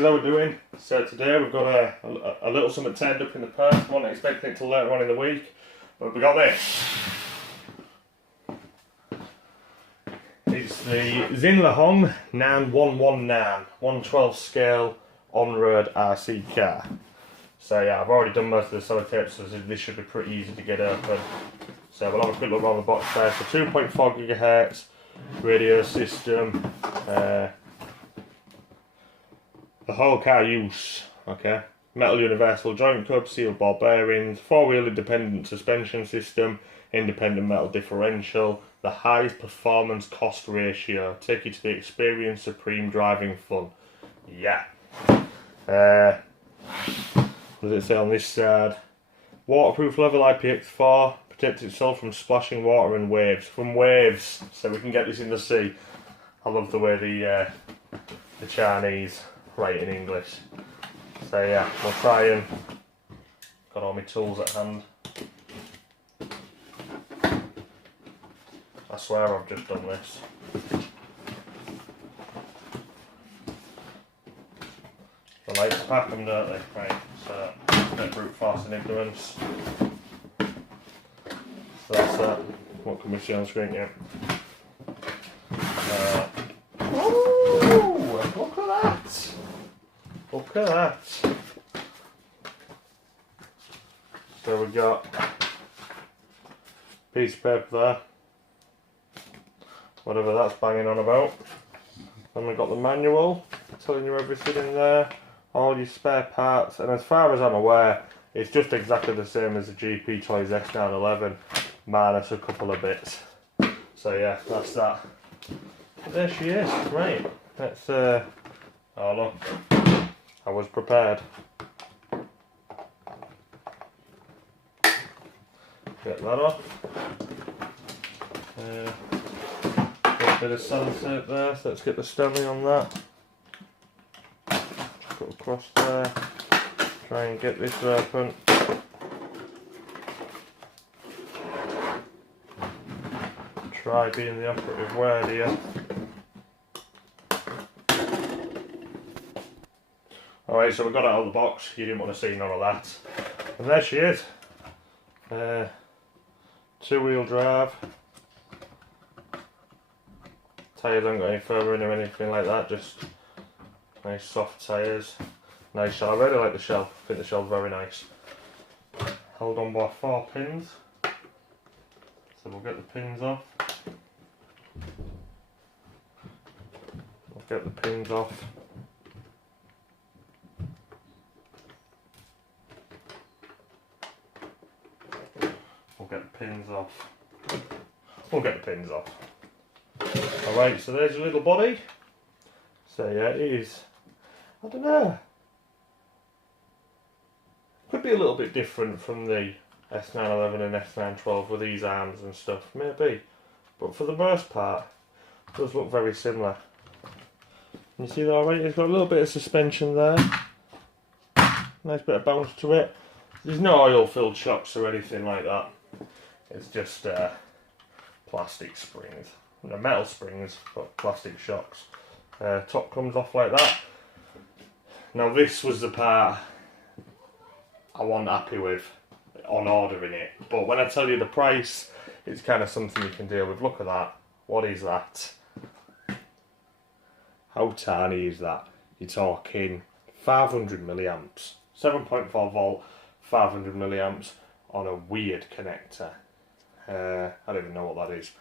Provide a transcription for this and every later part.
guys, how we doing? So today we've got a little something turned up in the post. I wasn't expecting it till later on in the week, but we got this. It's the Xinlehong 9119 112 scale on-road RC car. So yeah, I've already done most of the sellotapes, so this should be pretty easy to get open. So we'll have a quick look on the box there. So 2.4 GHz radio system. The whole car use, okay. Metal universal joint cub, sealed ball bearings, four-wheel independent suspension system, independent metal differential, the highest performance cost ratio, take you to the experience supreme driving fun. Yeah. What does it say on this side? Waterproof level IPX4, protects itself from splashing water and waves. From waves, so we can get this in the sea. I love the way the Chinese write in English. So yeah, we'll try and got all my tools at hand. I swear I've just done this. The lights pack them, don't they? Right, so a bit of brute force and ignorance. So that's that. What can we see on screen here? Ooh, look at that! Look at that! So we got a piece of paper there, whatever that's banging on about. Then we got the manual telling you everything in there, all your spare parts, and as far as I'm aware, it's just exactly the same as the GP Toys X911, minus a couple of bits. So yeah, that's that. But there she is. Right, let's oh look, I was prepared. Get that off. Got a bit of sunset there, so let's get the Stanley on that. Just go across there. Try and get this open. Try being the operative word here. Alright, so we got it out of the box. You didn't want to see none of that. And there she is. Two-wheel drive. Tyres haven't got any further in or anything like that, just nice soft tyres. Nice shell. I really like the shell. I think the shell's very nice. Held on by 4 pins. So we'll get the pins off. We'll get the pins off. We'll get the pins off. We'll get the pins off. Alright, so there's your little body. So yeah, it is, I don't know, could be a little bit different from the S911 and S912 with these arms and stuff, maybe. But for the most part, it does look very similar. You see that alright? It's got a little bit of suspension there. Nice bit of bounce to it. There's no oil-filled shocks or anything like that. It's just plastic springs. No, metal springs, but plastic shocks. Top comes off like that. Now this was the part I wasn't happy with on ordering it. But when I tell you the price, it's kind of something you can deal with. Look at that. What is that? How tiny is that? You're talking 500 milliamps. 7.4 volt, 500 milliamps on a weird connector. I don't even know what that is.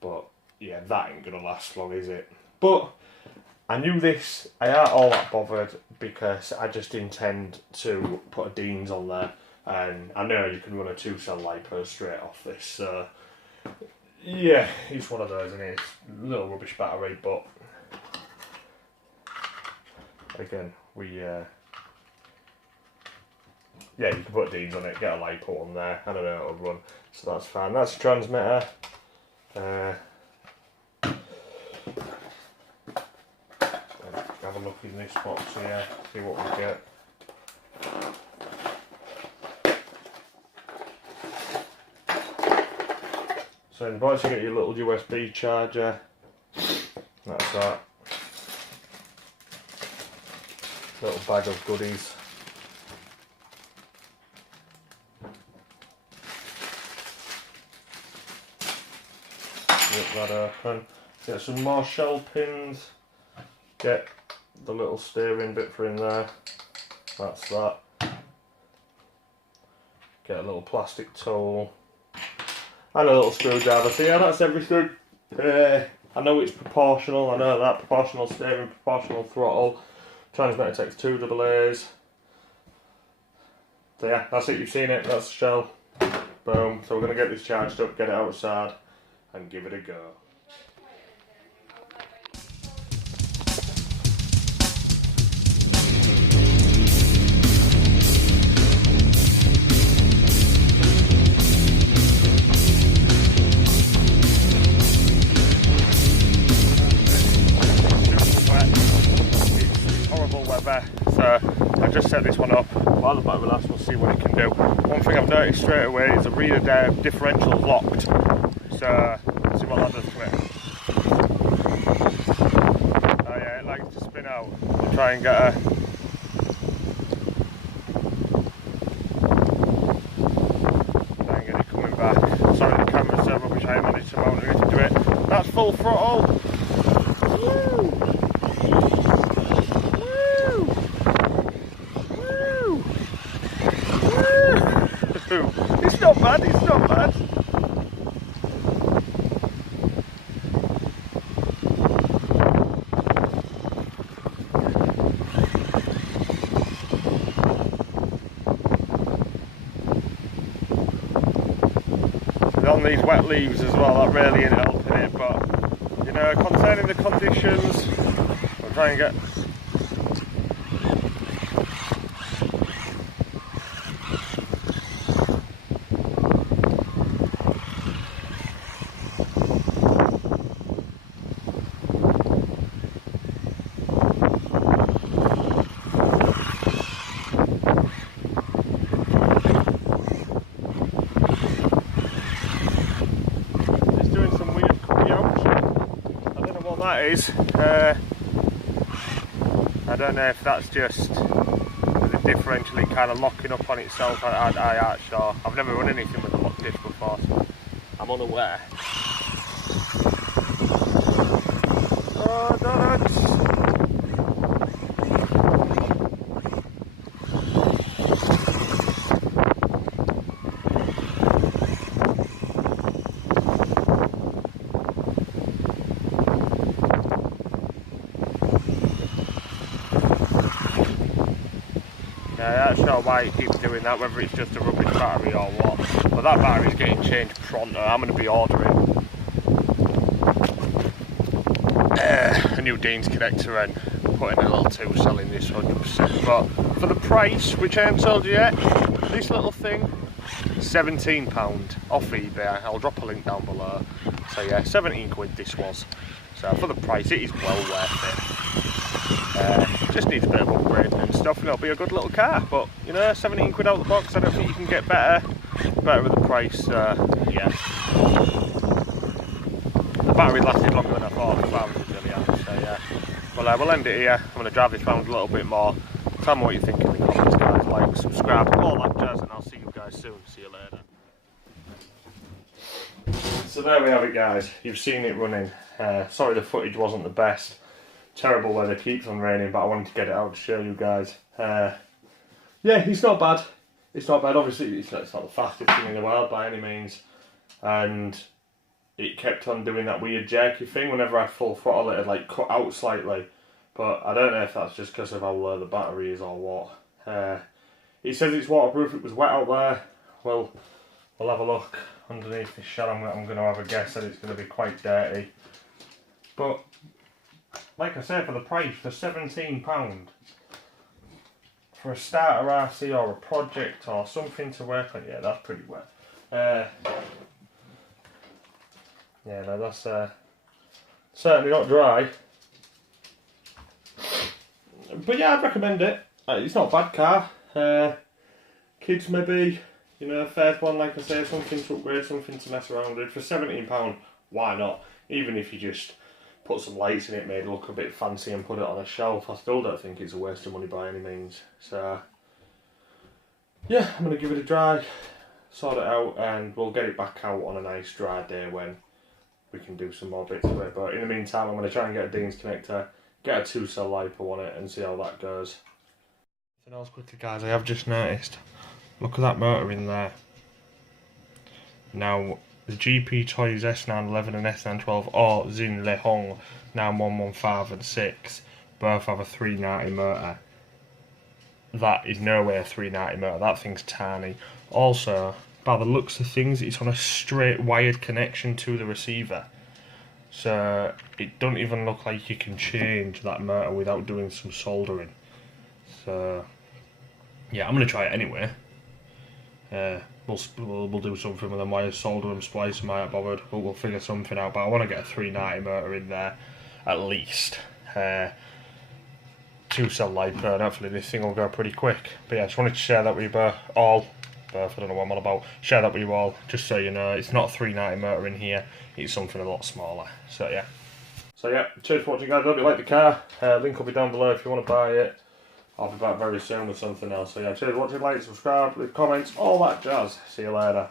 But yeah, that ain't gonna last long, is it? But I knew this, I ain't all that bothered because I just intend to put a Dean's on there, and I know you can run a 2-cell LiPo straight off this, so yeah, it's one of those, and it's a little rubbish battery, but again, yeah, you can put Dean's on it, get a LiPo on there, I don't know how it'll run, so that's fine. That's the transmitter. Have a look in this box here, see what we get. So in the box you get your little USB charger. That's that. little bag of goodies. Rip that open. Get some more shell pins. Get the little steering bit for in there. That's that. Get a little plastic tool. And a little screwdriver. So yeah, that's everything. I know it's proportional, I know that. Proportional steering, proportional throttle. Transmitter takes 2 AA's. So yeah, that's it, you've seen it, that's the shell. Boom. So we're going to get this charged up, get it outside, and give it a go. So I just set this one up while the battery lasts, we'll see what it can do. One thing I've noticed straight away is the rear differential's locked, so let's see what that does to it. Oh yeah, it likes to spin out to try and get it coming back. Sorry, the camera's so rubbish, I managed to mount it to do it. That's full throttle. Woo! It's not bad, it's not bad. On these wet leaves as well, that really ain't helping it, but you know, concerning the conditions, we'll try and get is. I don't know if that's just the differentially kind of locking up on itself. I aren't sure. I've never run anything with a lock dish before, so I'm unaware. Oh, donuts! Yeah, I'm not sure why it keeps doing that, whether it's just a rubbish battery or what. But that battery's getting changed pronto. I'm going to be ordering a new Dean's connector and putting a little 2-cell in this 100%. But for the price, which I haven't told you yet, this little thing, £17 off eBay. I'll drop a link down below. So yeah, 17 quid this was. So for the price, it is well worth it. Just needs a bit of upgrading and stuff, and it'll be a good little car. But you know, 17 quid out of the box, I don't think you can get better with the price. Yeah, the battery lasted longer than I thought. The battery was really hard. So yeah, well, we'll end it here. I'm going to drive this round a little bit more. Tell me what you think in the comments, guys. Like, subscribe, all that jazz, and I'll see you guys soon. See you later. So there we have it, guys. You've seen it running. Sorry the footage wasn't the best. Terrible weather, keeps on raining, but I wanted to get it out to show you guys. Yeah, it's not bad. It's not bad. Obviously, it's not the fastest thing in the world by any means. And it kept on doing that weird jerky thing. Whenever I full throttle, it had like cut out slightly. But I don't know if that's just because of how low the battery is or what. It says it's waterproof. It was wet out there. Well, we'll have a look underneath this shell. I'm going to have a guess that it's going to be quite dirty. But like I said, for the price, for £17, for a starter RC or a project or something to work on, yeah, that's pretty wet. Yeah, no, that's certainly not dry. But yeah, I'd recommend it. It's not a bad car. Kids maybe, you know, first one, like I say, something to upgrade, something to mess around with. For £17, why not? Even if you just put some lights in it, made it look a bit fancy and put it on a shelf. I still don't think it's a waste of money by any means. So yeah, I'm going to give it a dry, sort it out, and we'll get it back out on a nice dry day when we can do some more bits of it. But in the meantime, I'm going to try and get a Dean's connector, get a 2-cell LiPo on it and see how that goes. Something else quickly guys, I have just noticed, look at that motor in there. Now the GP Toys S911 and S912 or Xinlehong 9115 and 6 both have a 390 motor. That is nowhere a 390 motor, that thing's tiny. Also, by the looks of things, it's on a straight wired connection to the receiver. So it don't even look like you can change that motor without doing some soldering. So yeah, I'm going to try it anyway. We'll do something with them wires, solder them, splice them, I ain't bothered, but we'll figure something out. But I want to get a 390 motor in there, at least. 2-cell LiPo, and hopefully this thing will go pretty quick. But yeah, I just wanted to share that with you all. I don't know what I'm on about. Share that with you all, just so you know, it's not a 390 motor in here, it's something a lot smaller. So yeah, cheers for watching guys. I hope you like the car. Link will be down below if you want to buy it. I'll be back very soon with something else. So yeah, cheers for watching, like, subscribe, leave comments, all that jazz. See you later.